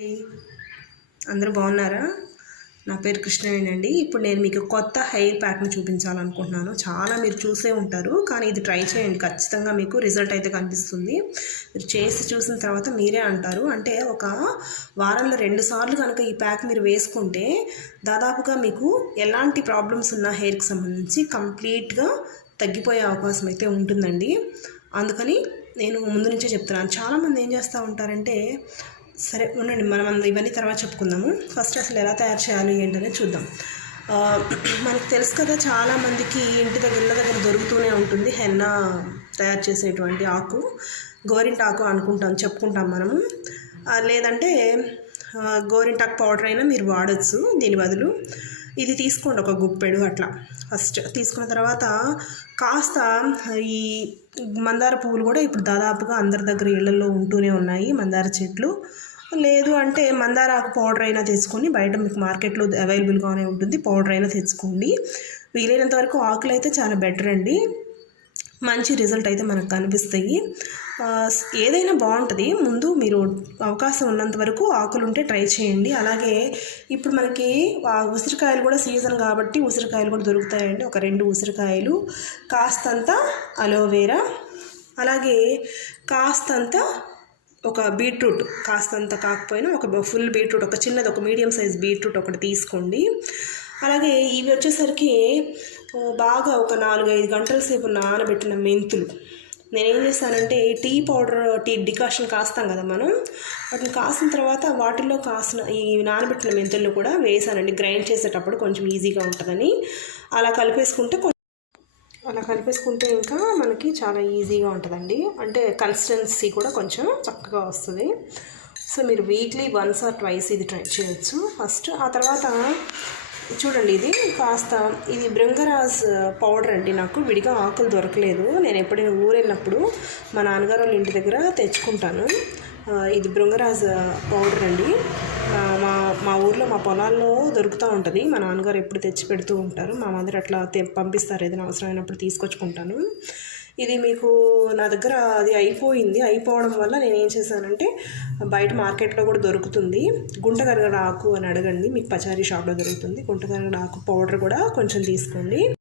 అందరూ బాగున్నారా? నా పేరు కృష్ణవేనండి ఇప్పుడు నేను మీకు కొత్త హెయిర్ ప్యాక్ని చూపించాలనుకుంటున్నాను. చాలా మీరు చూసే ఉంటారు కానీ ఇది ట్రై చేయండి. ఖచ్చితంగా మీకు రిజల్ట్ అయితే కనిపిస్తుంది. మీరు చేసి చూసిన తర్వాత మీరే అంటారు. అంటే ఒక వారంలో రెండు సార్లు కనుక ఈ ప్యాక్ మీరు వేసుకుంటే దాదాపుగా మీకు ఎలాంటి ప్రాబ్లమ్స్ ఉన్న హెయిర్కి సంబంధించి కంప్లీట్గా తగ్గిపోయే అవకాశం అయితే ఉంటుందండి. అందుకని నేను ముందు నుంచే చెప్తున్నాను. చాలామంది ఏం చేస్తూ ఉంటారంటే సరే ఉండండి మనం ఇవన్నీ తర్వాత చెప్పుకుందాము. ఫస్ట్ అసలు ఎలా తయారు చేయాలి ఏంటనేది చూద్దాం. మనకు తెలుసు కదా చాలామందికి ఇంటి దగ్గర ఇళ్ళ దగ్గర దొరుకుతూనే ఉంటుంది హెన్న తయారు చేసేటువంటి ఆకు. గోరింటాకు అనుకుంటాం చెప్పుకుంటాం మనము. లేదంటే గోరింటాకు పౌడర్ అయినా మీరు వాడచ్చు దీని బదులు. ఇది తీసుకోండి ఒక గుప్పెడు అట్లా. ఫస్ట్ తీసుకున్న తర్వాత కాస్త ఈ మందార పువ్వులు కూడా ఇప్పుడు దాదాపుగా అందరి దగ్గర ఇళ్ళలో ఉంటూనే ఉన్నాయి మందార చెట్లు. లేదు అంటే మందార ఆకు పౌడర్ అయినా తెచ్చుకొని బయట మీకు మార్కెట్లో అవైలబుల్గానే ఉంటుంది. పౌడర్ అయినా తెచ్చుకోండి. వీలైనంత వరకు ఆకులు అయితే చాలా బెటర్ అండి. మంచి రిజల్ట్ అయితే మనకు కనిపిస్తాయి. ఏదైనా బాగుంటుంది. ముందు మీరు అవకాశం ఉన్నంత వరకు ఆకులు ఉంటే ట్రై చేయండి. అలాగే ఇప్పుడు మనకి ఉసిరికాయలు కూడా సీజన్ కాబట్టి ఉసిరికాయలు కూడా దొరుకుతాయండి. ఒక రెండు ఉసిరికాయలు కాస్తంత అలోవేరా అలాగే కాస్తంత ఒక బీట్రూట్ కాస్తంత కాకపోయినా ఒక ఫుల్ బీట్రూట్ ఒక చిన్నది ఒక మీడియం సైజ్ బీట్రూట్ ఒకటి తీసుకోండి. అలాగే ఇవి వచ్చేసరికి బాగా ఒక నాలుగైదు గంటల సేపు నానబెట్టిన మెంతులు. నేనేం చేశానంటే టీ పౌడర్ టీ డికాషన్ కాస్తాం కదా మనం వాటిని కాసిన తర్వాత వాటిల్లో కాసిన ఈ నానబెట్టిన మెంతుల్లో కూడా వేసానండి. గ్రైండ్ చేసేటప్పుడు కొంచెం ఈజీగా ఉంటుందని. అలా కలిపేసుకుంటే కొంచెం అలా కలిపేసుకుంటే ఇంకా మనకి చాలా ఈజీగా ఉంటుందండి. అంటే కన్సిస్టెన్సీ కూడా కొంచెం చక్కగా వస్తుంది. సో మీరు వీక్లీ వన్స్ ఆర్ ట్వైస్ ఇది ట్రై చేయొచ్చు. ఫస్ట్ ఆ తర్వాత చూడండి ఇది కాస్త ఇది బృంగరాజ్ పౌడర్ అండి నాకు. విడిగా ఆకులు దొరకలేదు. నేను ఎప్పుడైనా ఊరెళ్ళినప్పుడు మా నాన్నగారు వాళ్ళ ఇంటి దగ్గర తెచ్చుకుంటాను. ఇది బృంగరాజ్ పౌడర్ అండి. మా మా ఊర్లో మా పొలాల్లో దొరుకుతూ ఉంటుంది. మా నాన్నగారు ఎప్పుడు తెచ్చి పెడుతూ ఉంటారు. మా మదర్ అట్లా తె- పంపిస్తారు ఏదైనా అవసరమైనప్పుడు తీసుకొచ్చుకుంటాను. ఇది మీకు నా దగ్గర అది అయిపోయింది. అయిపోవడం వల్ల నేను ఏం చేశానంటే బయట మార్కెట్లో కూడా దొరుకుతుంది. గుంటగరగడ ఆకు అని అడగండి. మీకు పచారీ షాప్లో దొరుకుతుంది. గుంటగరగడ ఆకు పౌడర్ కూడా కొంచెం తీసుకోండి.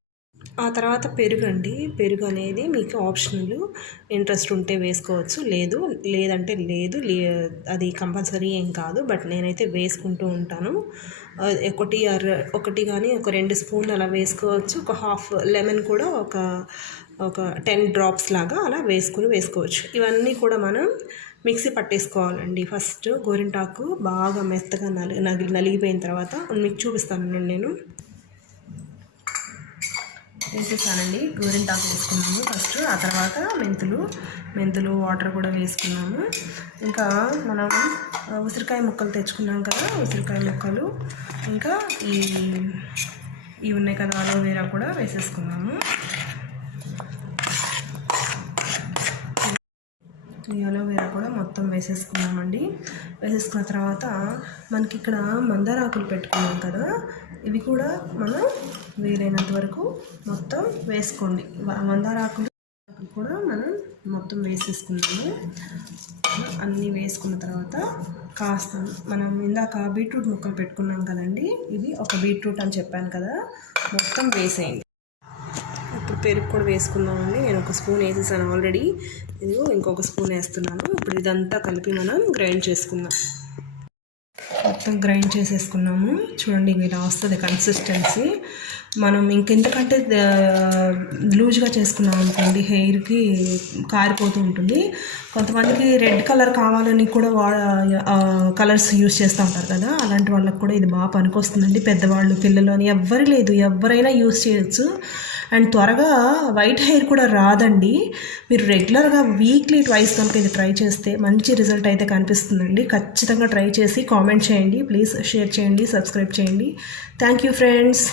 ఆ తర్వాత పెరుగు అండి పెరుగు అనేది మీకు ఆప్షనల్ ఇంట్రెస్ట్ ఉంటే వేసుకోవచ్చు. లేదు లేదంటే లేదు లే- అది కంపల్సరీ ఏం కాదు. బట్ నేనైతే వేసుకుంటూ ఉంటాను. ఒకటి అర ఒకటి కానీ ఒక రెండు స్పూన్లు అలా వేసుకోవచ్చు. ఒక హాఫ్ లెమన్ కూడా ఒక ఒక టెన్ డ్రాప్స్ లాగా అలా వేసుకుని వేసుకోవచ్చు. ఇవన్నీ కూడా మనం మిక్సీ పట్టేసుకోవాలండి. ఫస్ట్ గోరింటాకు బాగా మెత్తగా నలి నలి నలిగిపోయిన తర్వాత మీకు చూపిస్తాను నేను. వేసేసానండి. గోరింటాకు వేసుకున్నాము ఫస్ట్. ఆ తర్వాత మెంతులు మెంతులు వాటర్ కూడా వేసుకున్నాము. ఇంకా మనం ఉసిరికాయ ముక్కలు తెచ్చుకున్నాం కదా ఉసిరికాయ ముక్కలు. ఇంకా ఈ ఇవి ఉన్నాయి కదా అలోవేరా కూడా వేసేసుకున్నాము. ఈ అలోవేరా కూడా మొత్తం వేసేసుకున్నామండి. వేసేసుకున్న తర్వాత మనకి ఇక్కడ మందార ఆకులు పెట్టుకున్నాం కదా ఇవి కూడా మనం వీలైనంత వరకు మొత్తం వేసుకోండి. వ- మందార ఆకులు కూడా మనం మొత్తం వేసేసుకున్నాము. అన్నీ వేసుకున్న తర్వాత కాస్త మనం ఇందాక బీట్రూట్ ముక్కలు పెట్టుకున్నాం కదండి ఇది ఒక బీట్రూట్ అని చెప్పాను కదా మొత్తం వేసేయండి. ఇప్పుడు పెరుగు కూడా వేసుకుందామండి. నేను ఒక స్పూన్ వేసేసాను ఆల్రెడీ. ఇదిగో ఇంకొక స్పూన్ వేస్తున్నాను. ఇప్పుడు ఇదంతా కలిపి మనం గ్రైండ్ చేసుకుందాం. మొత్తం గ్రైండ్ చేసేసుకున్నాము. చూడండి ఇలా వస్తుంది కన్సిస్టెన్సీ మనం ఇంకెందుకంటే లూజ్గా చేసుకున్నాం అనుకోండి హెయిర్కి కారిపోతూ ఉంటుంది. కొంతమందికి రెడ్ కలర్ కావాలని కూడా వా కలర్స్ యూస్ చేస్తూ ఉంటారు కదా. అలాంటి వాళ్ళకి కూడా ఇది బాగా పనికొస్తుందండి. పెద్దవాళ్ళు పిల్లలు అని ఎవ్వరు లేదు. ఎవరైనా యూస్ చేయొచ్చు. అండ్ త్వరగా వైట్ హెయిర్ కూడా రాదండి. మీరు రెగ్యులర్గా వీక్లీ ట్వైస్ కనుక ఇది ట్రై చేస్తే మంచి రిజల్ట్ అయితే కనిపిస్తుందండి. ఖచ్చితంగా ట్రై చేసి కామెంట్ చేయండి. ప్లీజ్ షేర్ చేయండి సబ్స్క్రైబ్ చేయండి. Thank you friends